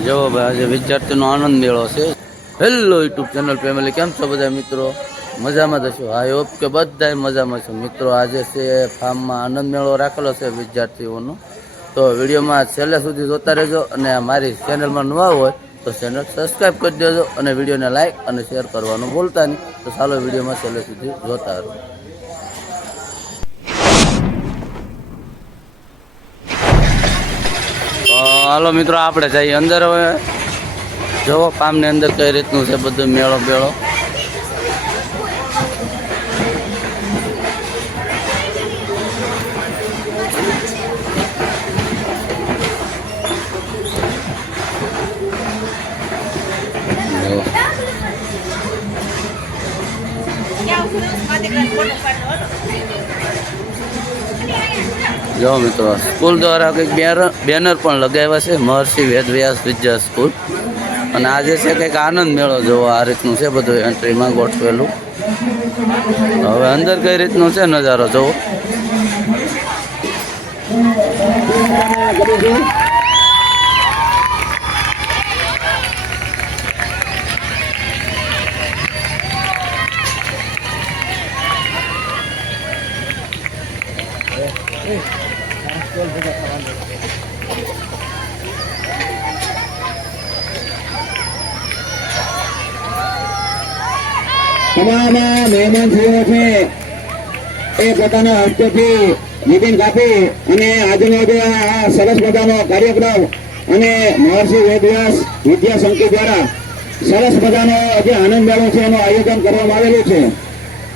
જો ભાઈ આજે વિદ્યાર્થીનો આનંદ મેળો છે. હેલો યુટ્યુબ ચેનલ ફેમિલી, કેમ છો બધા મિત્રો? મજામાં જશો? આઈ હોપ કે બધા મજામાં છો મિત્રો. આજે છે ફાર્મમાં આનંદ મેળો રાખેલો છે વિદ્યાર્થીઓનો. તો વિડીયોમાં છેલ્લે સુધી જોતા રહેજો અને મારી ચેનલમાં નવા હોય તો ચેનલ સબસ્ક્રાઈબ કરી દેજો અને વિડીયોને લાઈક અને શેર કરવાનું ભૂલતા નહીં. તો ચાલો વિડીયોમાં છેલ્લે સુધી જોતા રહો. હાલો મિત્રો, આપણે જઈએ અંદર. હવે જોવો ફાર્મની અંદર કઈ રીતનું છે બધું મેળો બેળો. જો મિત્રો, સ્કૂલ દ્વારા કંઈક બેનર પણ લગાવ્યા છે, મહર્ષિ વેદવ્યાસ વિદ્યા સ્કૂલ. અને આજે છે કંઈક આનંદ મેળો જોવો. આ રીતનું છે બધું એન્ટ્રીમાં ગોઠવેલું. હવે અંદર કઈ રીતનું છે નજારો જોવો. તમામ મહેમાનશ્રીઓ છે એ પોતાના હસ્તેથી નિતિન કાપી અને આજનો જે આ સરસ મજાનો કાર્યક્રમ અને મહર્ષિ વેદવ્યાસ વિદ્યા સંકુલ દ્વારા સરસ મજાનો જે આનંદ મેળો છે એનું આયોજન કરવામાં આવેલું છે.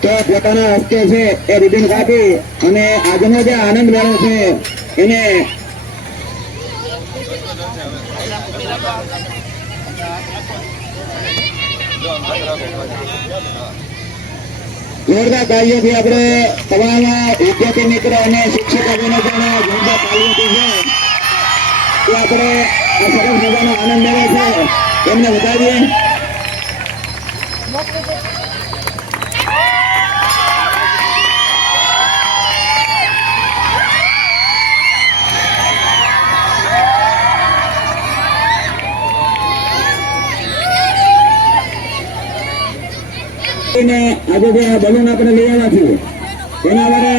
તો પોતાના હસ્તે છે એ રિબિન કાપી અને આજનો જે આનંદ મેળો છે એને જોરદાર તાળીઓથી આપણે તમામ વિદ્યાર્થી મિત્ર અને શિક્ષકોને પણ જોરદાર તાળીઓથી છે તો આપણે આ સરસ મજાનો આનંદ મેળો છે એમને વધારીએ. આજે જે બલૂન આપણે લઈ આવ્યા છીએ તેના વડે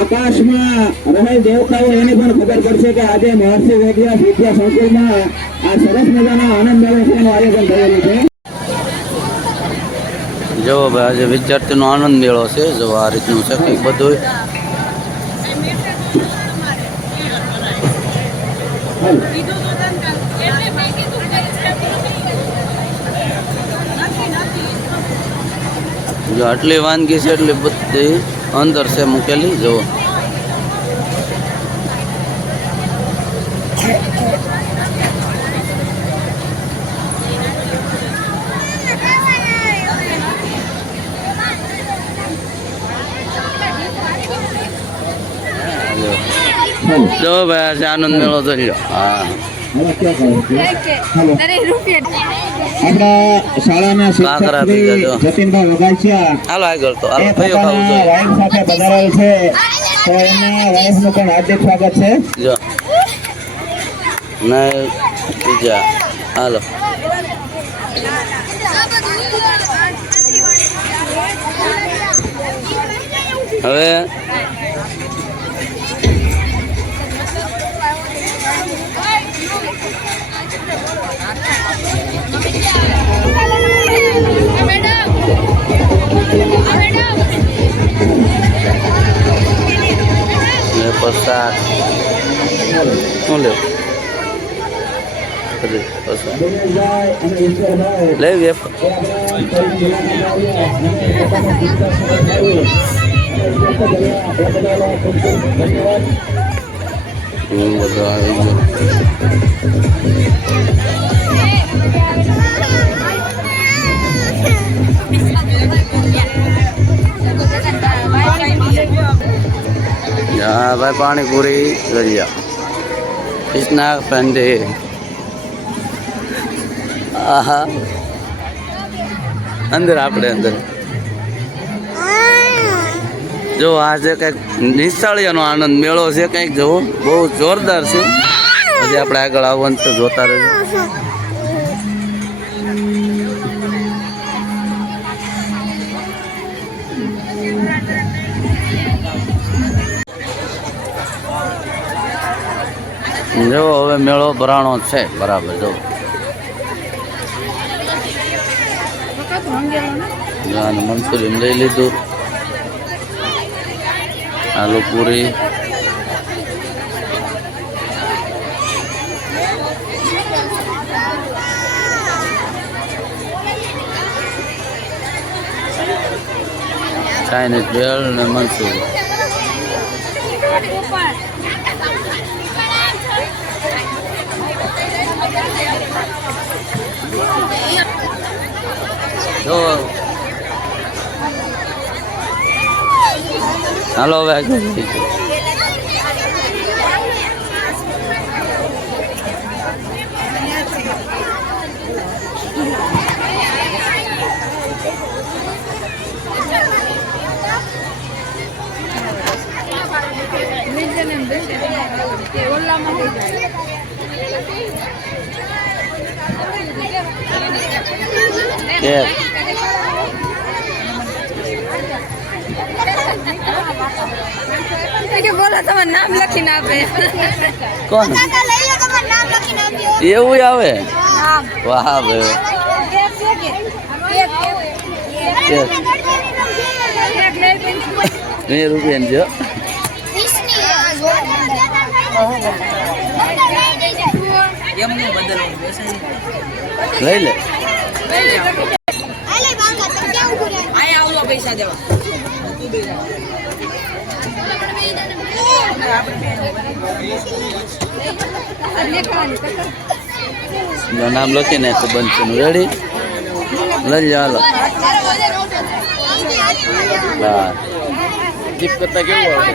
આકાશમાં રહેલ દેવતાઓ એને પણ ખબર પડશે કે આજે મહર્ષિ વેદવ્યાસ વિદ્યા સંકુલમાં આ સરસ મજાનો આનંદ મેળો છે એનું આયોજન થયેલું છે. જો ભાઈ આજે વિદ્યાર્થીનો આનંદ મેળો છે. જો આ રીતનું છે કંઈક બધું. જો આટલી વાનગી છે એટલી બધી અંદર છે મૂકેલી. જુઓ જો ભાઈ આજે આનંદ મેળો થઈ ગયો. હા, આપણા શાળાના શિક્ષક જતીનભાઈ વઘાસિયા હાલો આગળ તો વાઇફ સાથે પધારેલ છે તો એમના વાઇફનું પણ હાર્દિક સ્વાગત છે. જો ના બીજા હાલો હવે પ્રસાદ શું લેવું લઈ વેફર બધું આવી ગયું. હા ભાઈ, પાણીપુરી ગળિયા કૃષ્ણા ફંડે. આહા, અંદર આપણે અંદર જો આજે કંઈક નિશાળિયાનો આનંદ મેળો છે, કંઈક જુઓ બહુ જોરદાર છે. હજી આપણે આગળ આવવાનું છે, જોતા રહેજો. જો હવે મેળો ભરાણો છે બરાબર. જો મંચુરિયન લઈ લીધું, આલુ પૂરી, ચાઇનીઝ ભેળ ને મંચુરિયન. જો હાલો હવે આગળ જઈશું. Yes. બોલો તમારું નામ લખીને આપે. કોણ એવું આવે? વાહ ભાઈ. Yes. 2 રૂપિયા જો. લઈ લે. પૈસા દેવા નામ લખીને તો બનશે. રેડી લઈ જાઓ. હા ગિફ્ટ કરતા કેવું આવે?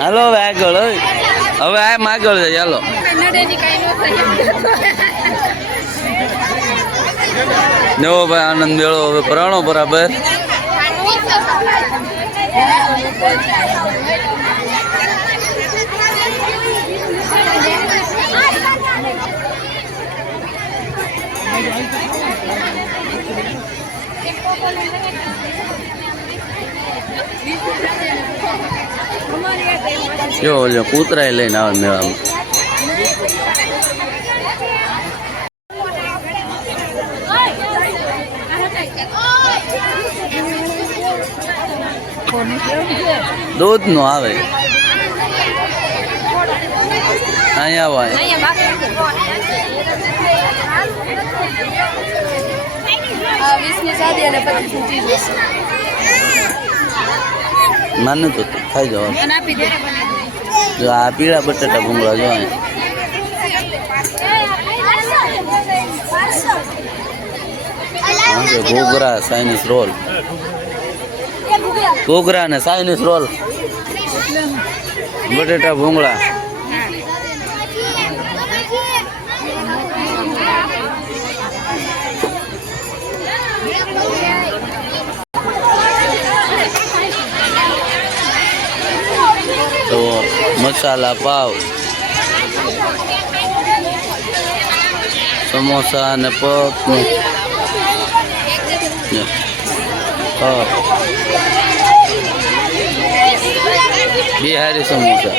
હાલો હવે આગળ. હવે આમ આગળ જાય. હાલો નવો ભાઈ આનંદ મેળો હવે ભરાણો બરાબર. જો કૂતરાય લઈને આવે મેળામાં. દૂધ નું આવે. અહીંયા માનું તો ખાઈ જવાનું. જો આ પીળા બટાટા ભૂંગળા જો ઘોઘરા ચાઇનીઝ રોલ. ઘોઘરા ને ચાઇનીઝ રોલ, બટેટા ભૂંગળા. તો મસાલા પાવ, સમોસા અને પપ. બિહારી સમોસા.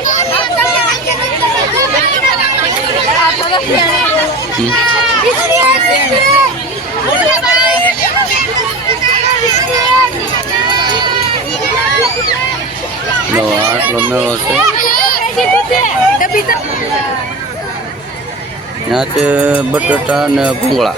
આટલો મેળો છે. ત્યાં છે બટાટા ને ભૂંગળા.